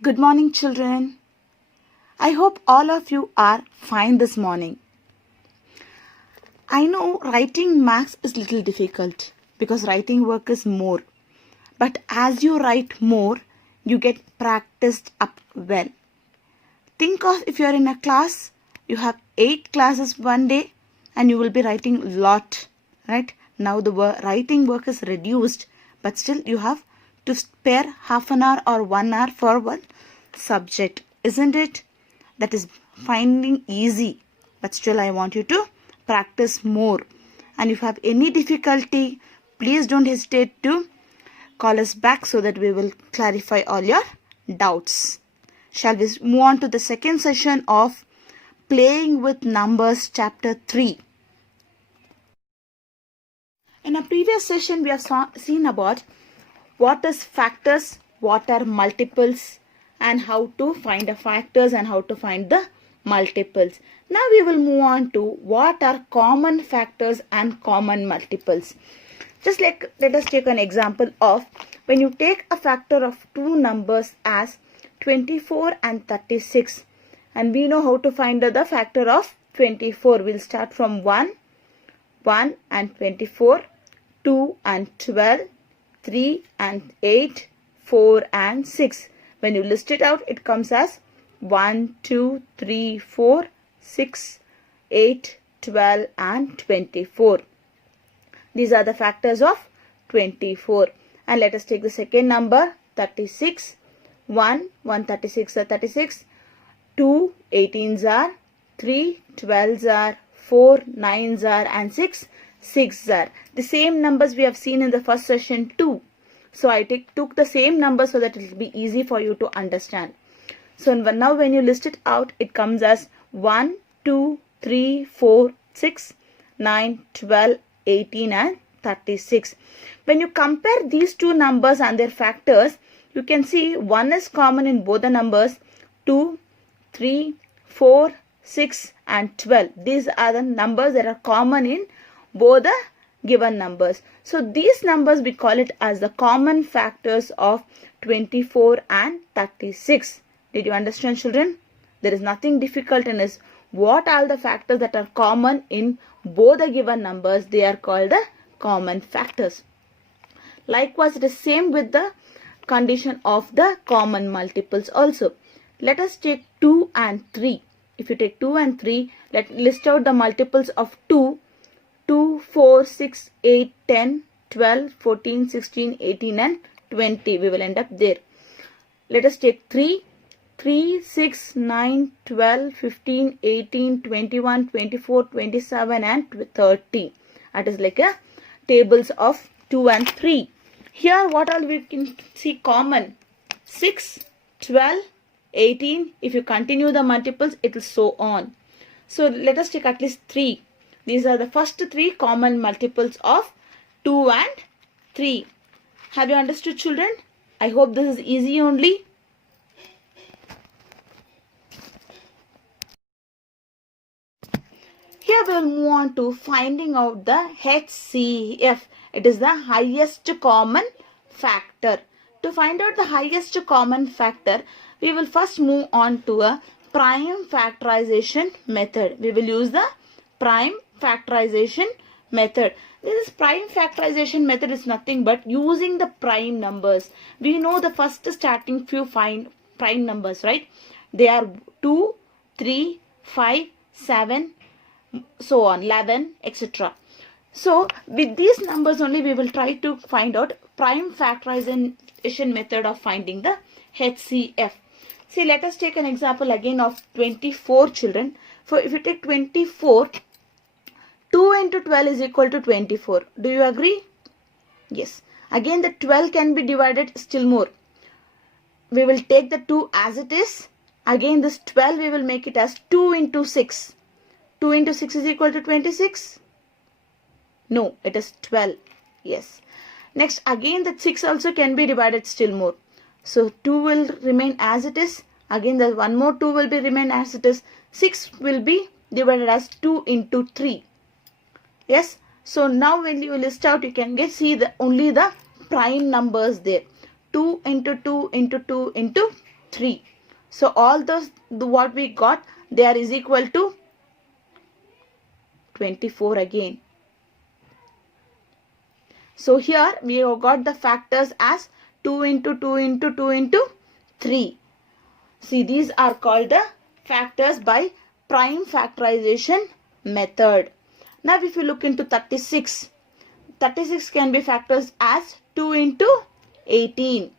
Good morning, children. I hope all of you are fine this morning. I know writing maths is little difficult because writing work is more. But as you write more, you get practiced up well. Think of if you are in a class, you have 8 classes one day and you will be writing a lot, right? Now the writing work is reduced, but still you have to spare half an hour or 1 hour for one subject, isn't it? That is finding easy, but still I want you to practice more. And if you have any difficulty, please don't hesitate to call us back so that we will clarify all your doubts. Shall we move on to the second session of Playing with Numbers chapter 3. In a previous session, we have seen about what is factors, what are multiples, and how to find the factors and how to find the multiples. Now we will move on to what are common factors and common multiples. Just like let us take an example of when you take a factor of two numbers as 24 and 36, and we know how to find the factor of 24. We'll start from 1 and 24, 2 and 12, 3 and 8, 4 and 6. When you list it out, it comes as 1, 2, 3, 4, 6, 8, 12 and 24. These are the factors of 24. And let us take the second number, 36. 1 36 are 36. 2 18s are. 3 12s are. 4 9s are. And 6 6s are. The same numbers we have seen in the first session too. So I took the same number so that it will be easy for you to understand. So now when you list it out, it comes as 1, 2, 3, 4, 6, 9, 12, 18 and 36. When you compare these two numbers and their factors, you can see 1 is common in both the numbers. 2, 3, 4, 6 and 12. These are the numbers that are common in both the given numbers. So these numbers we call it as the common factors of 24 and 36. Did you understand, children? There is nothing difficult in this. What are the factors that are common in both the given numbers? They are called the common factors. Likewise, it is same with the condition of the common multiples also. Let us take 2 and 3. If you take 2 and 3, list out the multiples of 2. 2, 4, 6, 8, 10, 12, 14, 16, 18 and 20. We will end up there. Let us take 3. 3, 6, 9, 12, 15, 18, 21, 24, 27 and 30. That is like a tables of 2 and 3. Here what all we can see common? 6, 12, 18. If you continue the multiples, it will so on. So let us take at least 3. These are the first 3 common multiples of 2 and 3. Have you understood, children? I hope this is easy only. Here we will move on to finding out the HCF. It is the highest common factor. To find out the highest common factor, we will first move on to a prime factorization method. We will use the prime factorization method. This prime factorization method is nothing but using the prime numbers. We know the first starting few prime numbers, right? They are 2, 3, 5, 7, so on, 11, etc. So with these numbers only we will try to find out prime factorization method of finding the HCF. See, let us take an example again of 24, children. For if you take 24, 2 into 12 is equal to 24. Do you agree? Yes. Again the 12 can be divided still more. We will take the 2 as it is. Again this 12 we will make it as 2 into 6. 2 into 6 is equal to 26. No, it is 12. Yes. Next, again the 6 also can be divided still more. So 2 will remain as it is. Again the one more 2 will be remain as it is. 6 will be divided as 2 into 3. Yes. So now when you list out, you can see only the prime numbers there. 2 into 2 into 2 into 3. So all those what we got, they are is equal to 24 again. So here we have got the factors as 2 into 2 into 2 into 3. See, these are called the factors by prime factorization method. Now if you look into 36, 36 can be factors as 2 into 18.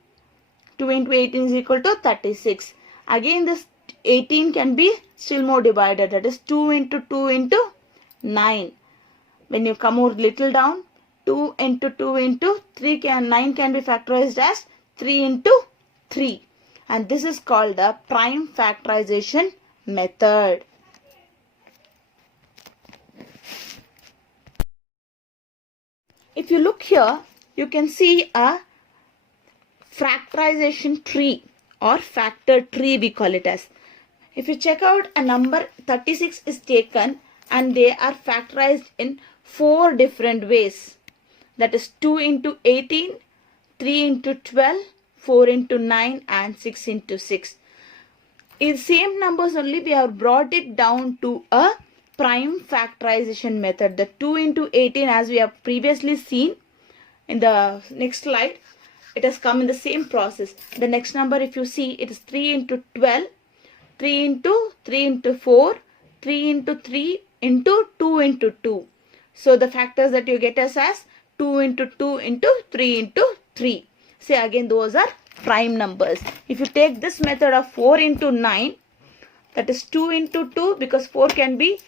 2 into 18 is equal to 36. Again this 18 can be still more divided, that is 2 into 2 into 9. When you come more little down, 2 into 2 into 3 9 can be factorized as 3 into 3. And this is called the prime factorization method. If you look here, you can see a factorization tree or factor tree we call it as. If you check out a number 36 is taken and they are factorized in 4 different ways. That is 2 into 18, 3 into 12, 4 into 9 and 6 into 6. In same numbers only we have brought it down to a prime factorization method. The 2 into 18 as we have previously seen in the next slide, it has come in the same process. The next number if you see, it is 3 into 12, 3 into 4, 3 into 3 into 2 into 2. So the factors that you get as 2 into 2 into 3 into 3. Say again those are prime numbers. If you take this method of 4 into 9, that is 2 into 2 because 4 can be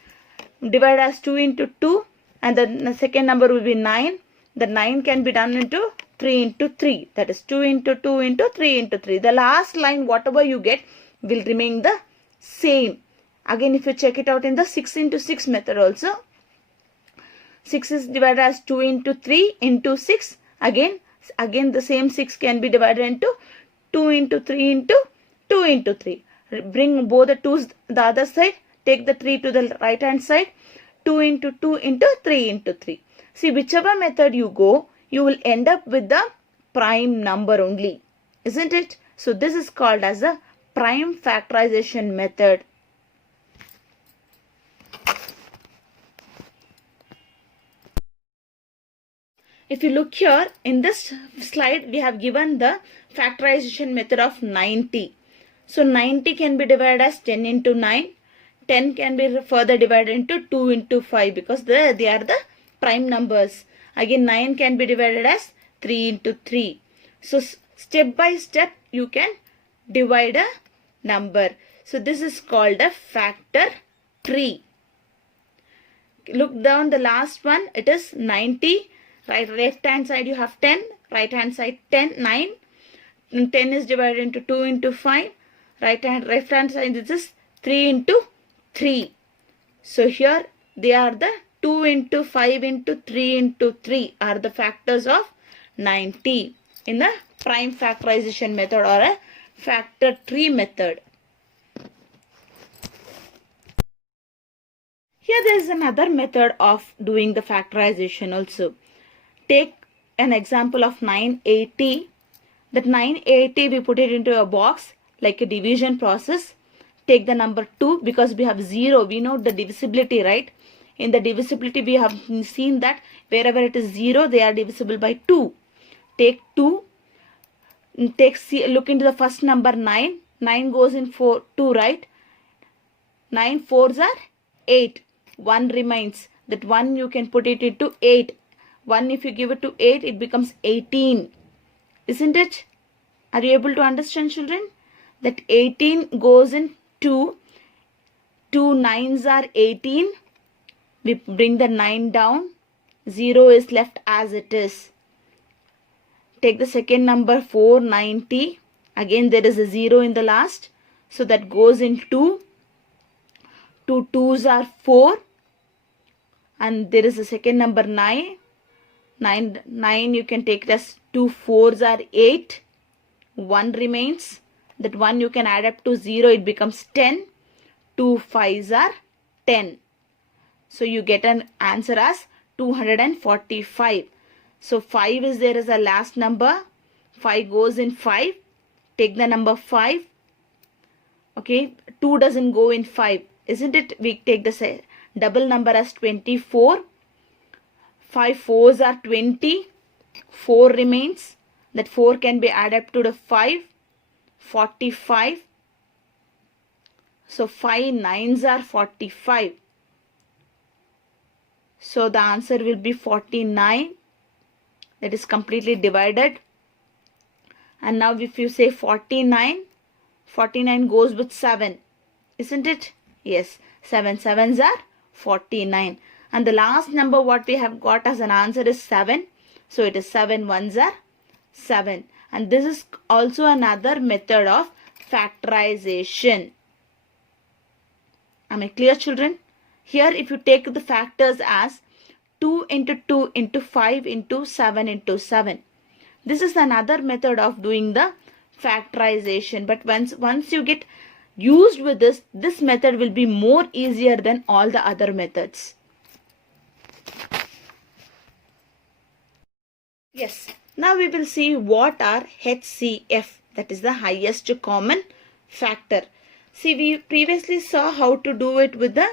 divided as 2 into 2 and the second number will be 9. The 9 can be done into 3 into 3, that is 2 into 2 into 3 into 3. The last line whatever you get will remain the same. Again if you check it out in the 6 into 6 method also, 6 is divided as 2 into 3 into 6. Again the same 6 can be divided into 2 into 3 into 2 into 3. Bring both the 2's the other side, take the 3 to the right hand side, 2 into 2 into 3 into 3. See, whichever method you go, you will end up with the prime number only, isn't it? So this is called as a prime factorization method. If you look here in this slide, we have given the factorization method of 90. So 90 can be divided as 10 into 9. 10 can be further divided into 2 into 5 because they are the prime numbers. Again 9 can be divided as 3 into 3. So step by step you can divide a number. So this is called a factor tree. Look down the last one, it is 90. Left hand side you have 10, right hand side 10, 9. 10 is divided into 2 into 5. Left hand side this is 3 into 3. So here they are the 2 into 5 into 3 into 3 are the factors of 90 in the prime factorization method or a factor tree method. Here there is another method of doing the factorization also. Take an example of 980. That 980 we put it into a box like a division process. Take the number 2 because we have 0. We know the divisibility, right? In the divisibility we have seen that wherever it is 0 they are divisible by 2. Take 2. Look into the first number 9. 9 goes in 2, right? 9 4s are 8. 1 remains. That 1 you can put it into 8. 1 if you give it to 8 it becomes 18. Isn't it? Are you able to understand, children? That 18 goes in 2. 2 9s are 18. We bring the 9 down. 0 is left as it is. Take the second number 490. Again there is a 0 in the last. So that goes in 2. 2 2s are 4. And there is a second number 9. 9 you can take it as 2 4s are 8. 1 remains. That 1 you can add up to 0. It becomes 10. 2 5s are 10. So you get an answer as 245. So 5 is there as a last number. 5 goes in 5. Take the number 5. Okay, 2 doesn't go in 5, isn't it? We take the double number as 24. 5 fours are 20. 4 remains. That 4 can be added up to the 5. 45. So 5 nines are 45. So the answer will be 49. That is completely divided. And now if you say 49, 49 goes with 7, isn't it? Yes, 7 sevens are 49. And the last number what we have got as an answer is 7. So it is 7 ones are 7. And this is also another method of factorization. Am I clear, children? Here if you take the factors as 2 into 2 into 5 into 7 into 7. This is another method of doing the factorization. But once you get used with this method will be more easier than all the other methods. Yes, now we will see what are HCF, that is the highest common factor. See, we previously saw how to do it with the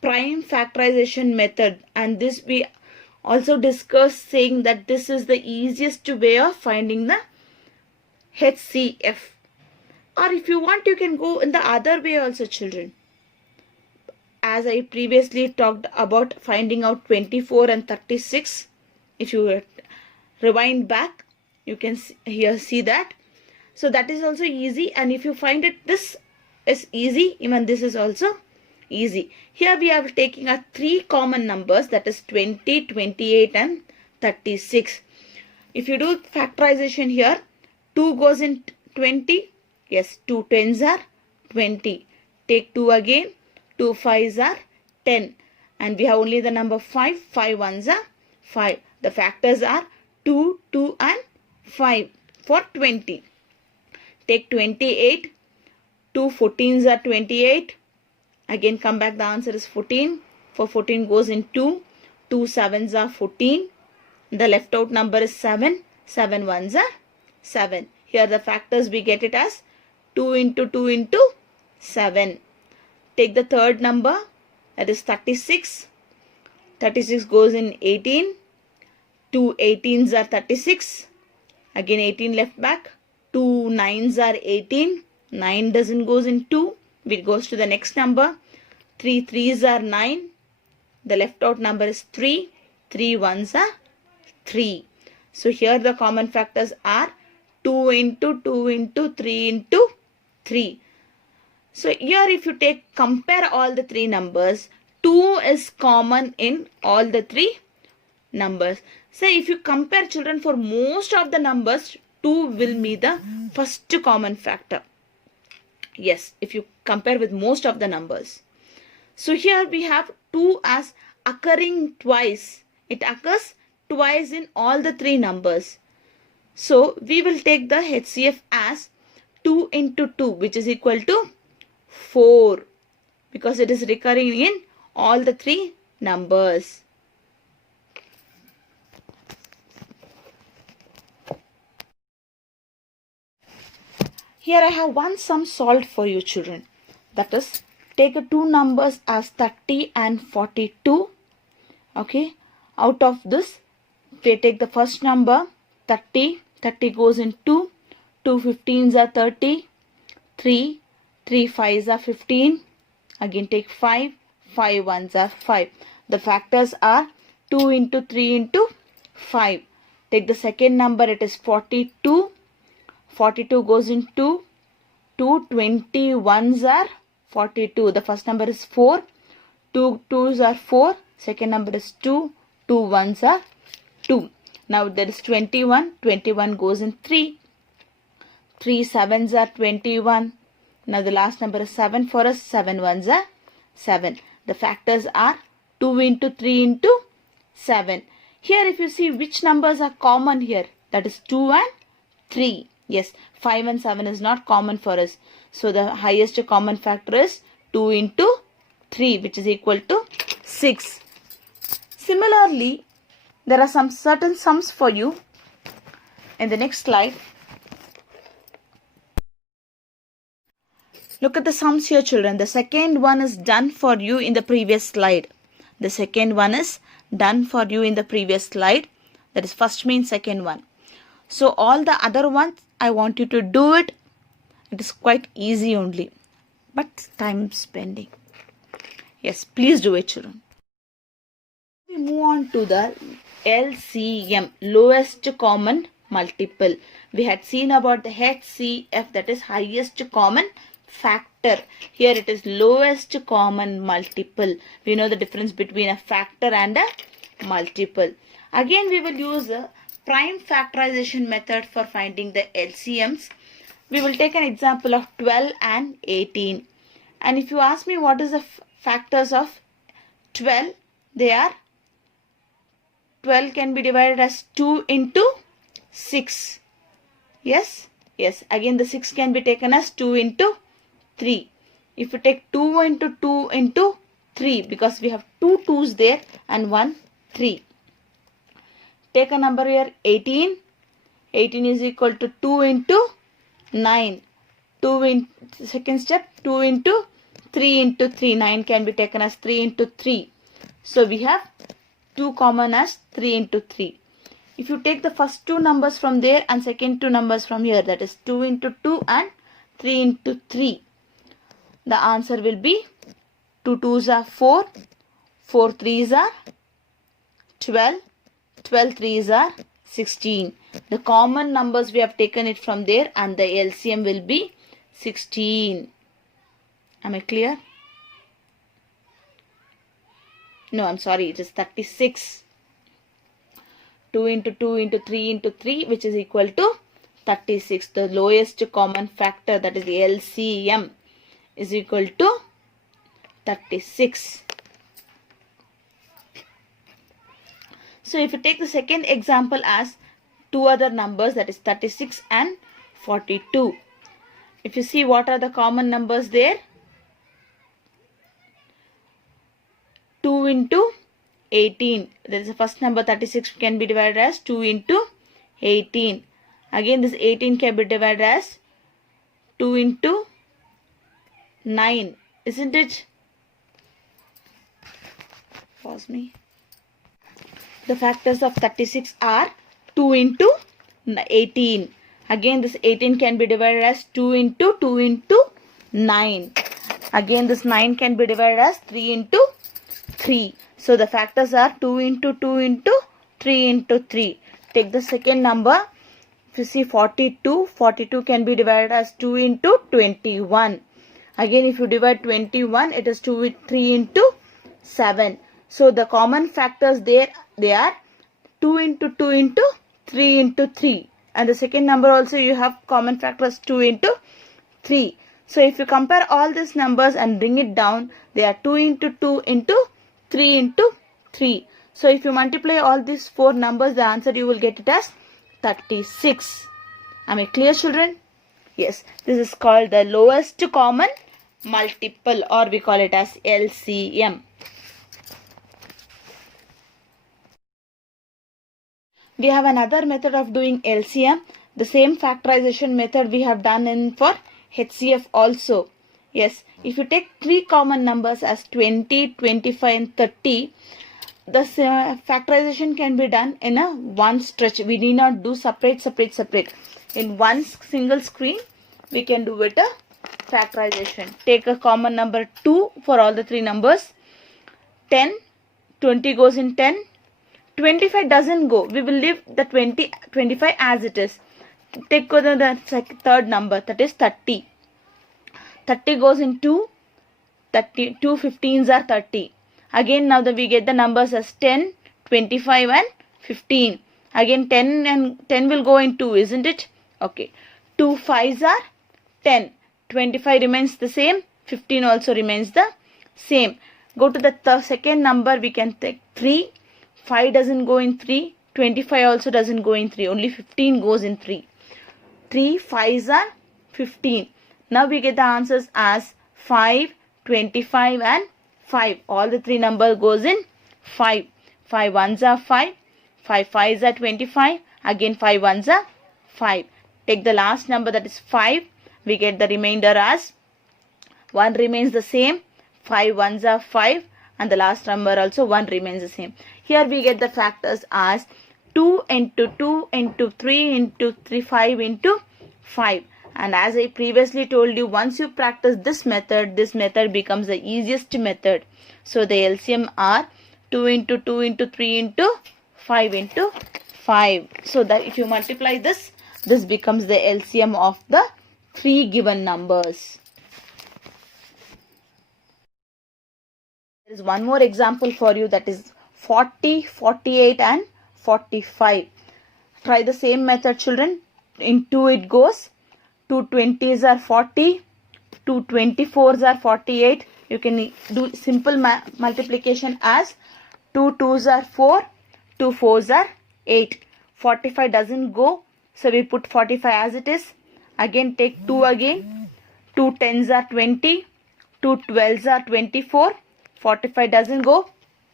prime factorization method, and this we also discussed saying that this is the easiest way of finding the HCF. Or if you want, you can go in the other way also, children. As I previously talked about finding out 24 and 36. If you rewind back, you can see that. So that is also easy. And if you find it, this is easy. Even this is also easy. Here we are taking our 3 common numbers, that is 20, 28 and 36. If you do factorization here, 2 goes in 20. Yes, 2 tens are 20. Take 2 again. 2 fives are 10. And we have only the number 5. 5 ones are 5. The factors are 2, 2 and 5 for 20. Take 28. 2 14s are 28. Again come back, the answer is 14. For 14 goes in 2. 2 sevens are 14. The left out number is 7. 7 ones are 7. Here the factors we get it as 2 into 2 into 7. Take the third number, that is 36. 36 goes in 18. 2 18s are 36. Again 18 left back. 2 9s are 18. 9 doesn't goes in 2. It goes to the next number. 3 3s are 9. The left out number is 3. 3 1s are 3. So here the common factors are 2 into 2 into 3 into 3. So here if you compare all the 3 numbers, 2 is common in all the 3 numbers. Say if you compare, children, for most of the numbers, 2 will be the first common factor. Yes, if you compare with most of the numbers. So here we have 2 as occurring twice. It occurs twice in all the 3 numbers. So we will take the HCF as 2 into 2, which is equal to 4, because it is recurring in all the 3 numbers. Here I have one sum solved for you, children. That is, take 2 numbers as 30 and 42. Okay. Out of this, we take the first number 30. 30 goes in 2. 2 15s are 30. 3 5s are 15. Again take 5. 5 1s are 5. The factors are 2 into 3 into 5. Take the second number, it is 42. 42 goes in 2. 2 21s are 42. The first number is 4. 2 2s are 4. Second number is 2. 2 1s are 2. Now there is 21. 21 goes in 3. 3 7s are 21. Now the last number is 7 for us. 7 1s are 7. The factors are 2 into 3 into 7. Here if you see which numbers are common here, that is 2 and 3. Yes, 5 and 7 is not common for us. So the highest common factor is 2 into 3, which is equal to 6. Similarly, there are some certain sums for you in the next slide. Look at the sums here, children. The second one is done for you in the previous slide. The second one is done for you in the previous slide. That is first means second one. So all the other ones, I want you to do it. It is quite easy only, but time spending. Yes, please do it, children. We move on to the LCM, lowest common multiple. We had seen about the HCF, that is highest common factor. Here it is lowest common multiple. We know the difference between a factor and a multiple. Again, we will use a prime factorization method for finding the LCMs. We will take an example of 12 and 18. And if you ask me what is the factors of 12, they are 12 can be divided as 2 into 6. Yes? Yes. Again, the 6 can be taken as 2 into 3. If you take 2 into 2 into 3, because we have 2 2's there and 1 3. Take a number here, 18. 18 is equal to 2 into 9. 2 in second step, 2 into 3 into 3. 9 can be taken as 3 into 3. So we have 2 common as 3 into 3. If you take the first two numbers from there and second two numbers from here, that is 2 into 2 and 3 into 3. The answer will be 2 2's are 4, 4 3's are 12, 12 3's are 16. The common numbers we have taken it from there and the LCM will be 16. Am I clear? No, I'm sorry, it is 36. 2 into 2 into 3 into 3, which is equal to 36. The lowest common factor, that is the LCM, is equal to 36. So if you take the second example as two other numbers, that is 36 and 42. If you see what are the common numbers there, 2 into 18. That is the first number, 36 can be divided as 2 into 18. Again, this 18 can be divided as 2 into 9. Isn't it? Pause me. The factors of 36 are 2 into 18. Again, this 18 can be divided as 2 into 2 into 9. Again, this 9 can be divided as 3 into 3. So the factors are 2 into 2 into 3 into 3. Take the second number. If you see 42, 42 can be divided as 2 into 21. Again, if you divide 21, it is 3 into 7. So the common factors there, they are 2 into 2 into 3 into 3. And the second number also you have common factors 2 into 3. So if you compare all these numbers and bring it down, they are 2 into 2 into 3 into 3. So if you multiply all these four numbers, the answer you will get it as 36. Am I clear, children? Yes, this is called the lowest common multiple, or we call it as LCM. We have another method of doing LCM. The same factorization method we have done in for HCF also. Yes, if you take three common numbers as 20, 25 and 30, the factorization can be done in a one stretch. We need not do separate. In one single screen, we can do it a factorization. Take a common number 2 for all the three numbers. 10, 20 goes in 10. 25 doesn't go. We will leave the 25 as it is. Take the third number, that is 30. 30 goes in 2. 30, 2 15s are 30. Again, now we get the numbers as 10, 25 and 15. Again, 10 and 10 will go in 2, isn't it? Okay. 2 5s are 10. 25 remains the same. 15 also remains the same. Go to the second number, we can take 3. 5 doesn't go in 3. 25 also doesn't go in 3. Only 15 goes in 3. 3 5s are 15. Now we get the answers as 5, 25 and 5. All the three numbers goes in 5. 5 1s are 5. 5 5s are 25. Again 5 1s are 5. Take the last number, that is 5. We get the remainder as 1 remains the same. 5 ones are 5, and the last number also 1 remains the same. Here we get the factors as 2 into 2 into 3 into 3, 5 into 5. And as I previously told you, once you practice this method becomes the easiest method. So the LCM are 2 into 2 into 3 into 5 into 5. So that if you multiply this becomes the LCM of the 3 given numbers. There is one more example for you, that is 40, 48 and 45. Try the same method, children. In 2 it goes. 2 20s are 40. 2 24s are 48. You can do simple multiplication as 2 2s are 4. 2 4s are 8. 45 doesn't go. So we put 45 as it is. Again take 2 again. 2 10s are 20. 2 12s are 24. 45 doesn't go.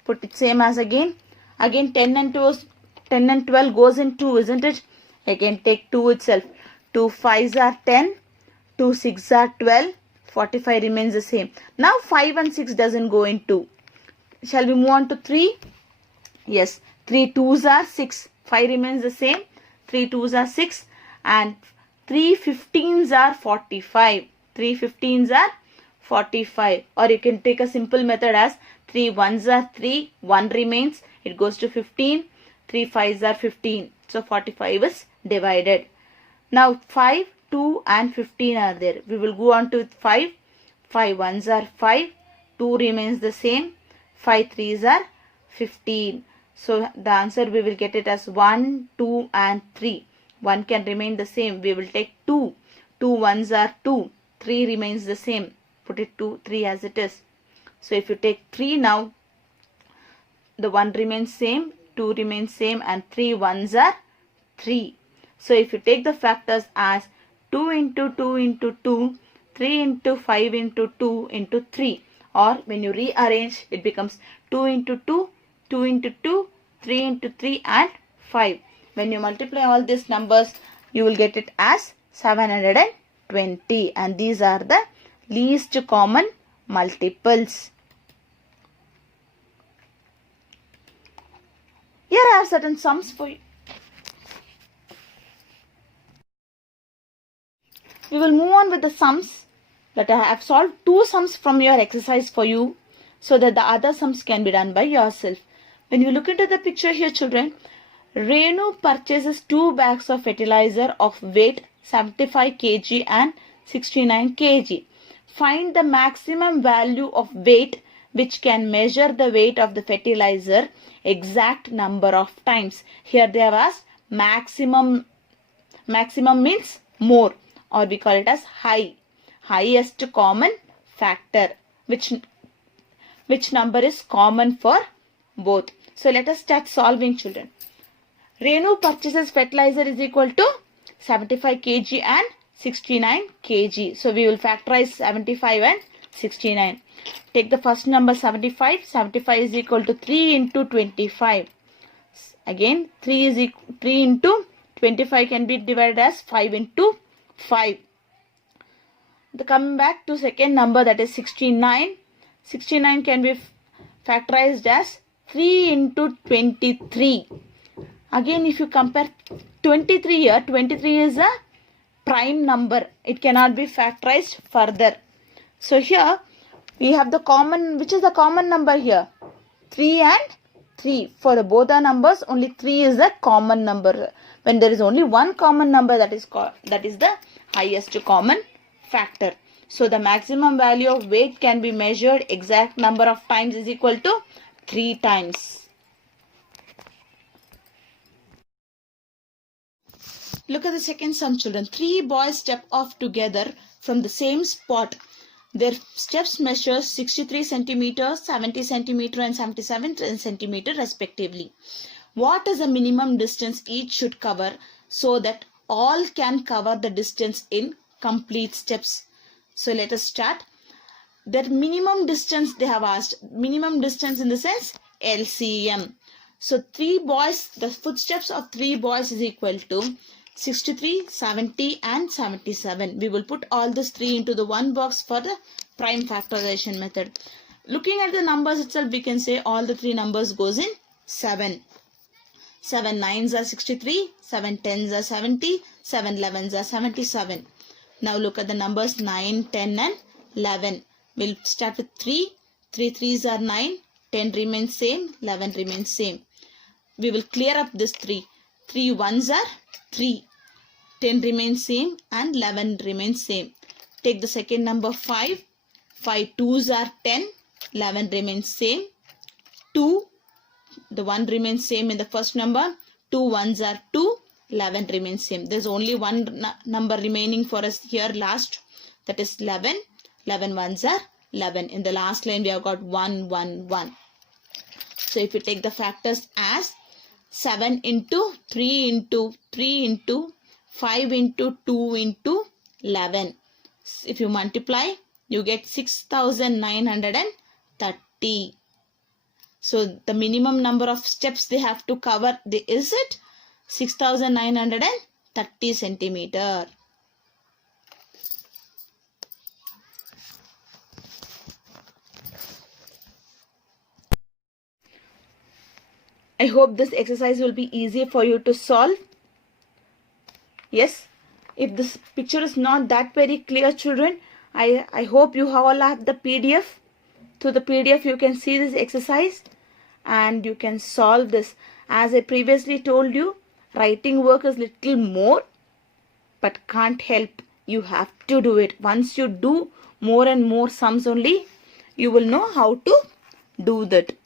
Put it same as again. Again 10 and 12 goes in 2, isn't it? Again take 2 itself. 2 5s are 10. 2 6s are 12. 45 remains the same. Now 5 and 6 doesn't go in 2. Shall we move on to 3? Yes. 3 2s are 6. 5 remains the same. 3 2s are 6. And 3 15s are 45. 3 15s are 45. Or you can take a simple method as 3 1s are 3. 1 remains. It goes to 15. 3 5s are 15. So 45 is divided. Now 5, 2 and 15 are there. We will go on to 5. 5 1s are 5. 2 remains the same. 5 3s are 15. So the answer we will get it as 1, 2 and 3. 1 can remain the same. We will take 2. 2 1s are 2. 3 remains the same. Put it 2, 3 as it is. So if you take 3 now, the 1 remains same, 2 remains same, and 3 1s are 3. So if you take the factors as 2 into 2 into 2, 3 into 5 into 2 into 3, or when you rearrange it becomes 2 into 2, 2 into 2, 3 into 3 and 5. When you multiply all these numbers, you will get it as 720, and these are the least common multiples. Here I have certain sums for you. We will move on with the sums. That I have solved 2 sums from your exercise for you, so that the other sums can be done by yourself. When you look into the picture here, children, Renu purchases 2 bags of fertilizer of weight 75 kg and 69 kg. Find the maximum value of weight which can measure the weight of the fertilizer exact number of times. Here they have asked maximum. Maximum means more, or we call it as high. Highest common factor. Which number is common for both? So let us start solving, children. Renu purchases fertilizer is equal to 75 kg and 69 kg. So we will factorize 75 and 69. Take the first number 75. 75 is equal to 3 into 25. Again 3 into 25 can be divided as 5 into 5. Coming back to second number, that is 69. 69 can be factorized as 3 into 23. Again if you compare 23 here, 23 is a prime number. It cannot be factorized further. So here we have the common, which is the common number here? 3 and 3. For both the numbers, only 3 is the common number. When there is only one common number, that is the highest common factor. So the maximum value of weight can be measured exact number of times is equal to 3 times. Look at the second sum, children. 3 boys step off together from the same spot. Their steps measure 63 centimeters, 70 centimeter and 77 centimeter respectively. What is the minimum distance each should cover so that all can cover the distance in complete steps? So let us start. Their minimum distance they have asked. Minimum distance in the sense LCM. So 3 boys, the footsteps of 3 boys is equal to 63, 70 and 77. We will put all these 3 into the one box for the prime factorization method. Looking at the numbers itself, we can say all the 3 numbers goes in 7. 7 9s are 63, 7 10s are 70, 7 11s are 77. Now look at the numbers 9, 10 and 11. We'll start with 3. 3 3s are 9, 10 remains same, 11 remains same. We will clear up this 3. 3 1s are 3, 10 remains same and 11 remains same. Take the second number 5. 5 2s are 10, 11 remains same. 2, the 1 remains same in the first number. 2 1s are 2, 11 remains same. There's only one number remaining for us here last, that is 11. 11 1s are 11. In the last line we have got 1 1 1. So if you take the factors as 7 into 3 into 3 into 5 into 2 into 11. If you multiply, you get 6,930. So the minimum number of steps they have to cover is it 6,930 centimeter. I hope this exercise will be easy for you to solve. Yes, if this picture is not that very clear, children, I hope you all have the PDF. Through the PDF you can see this exercise and you can solve this. As I previously told you, writing work is little more, but can't help. You have to do it. Once you do more and more sums only, you will know how to do that.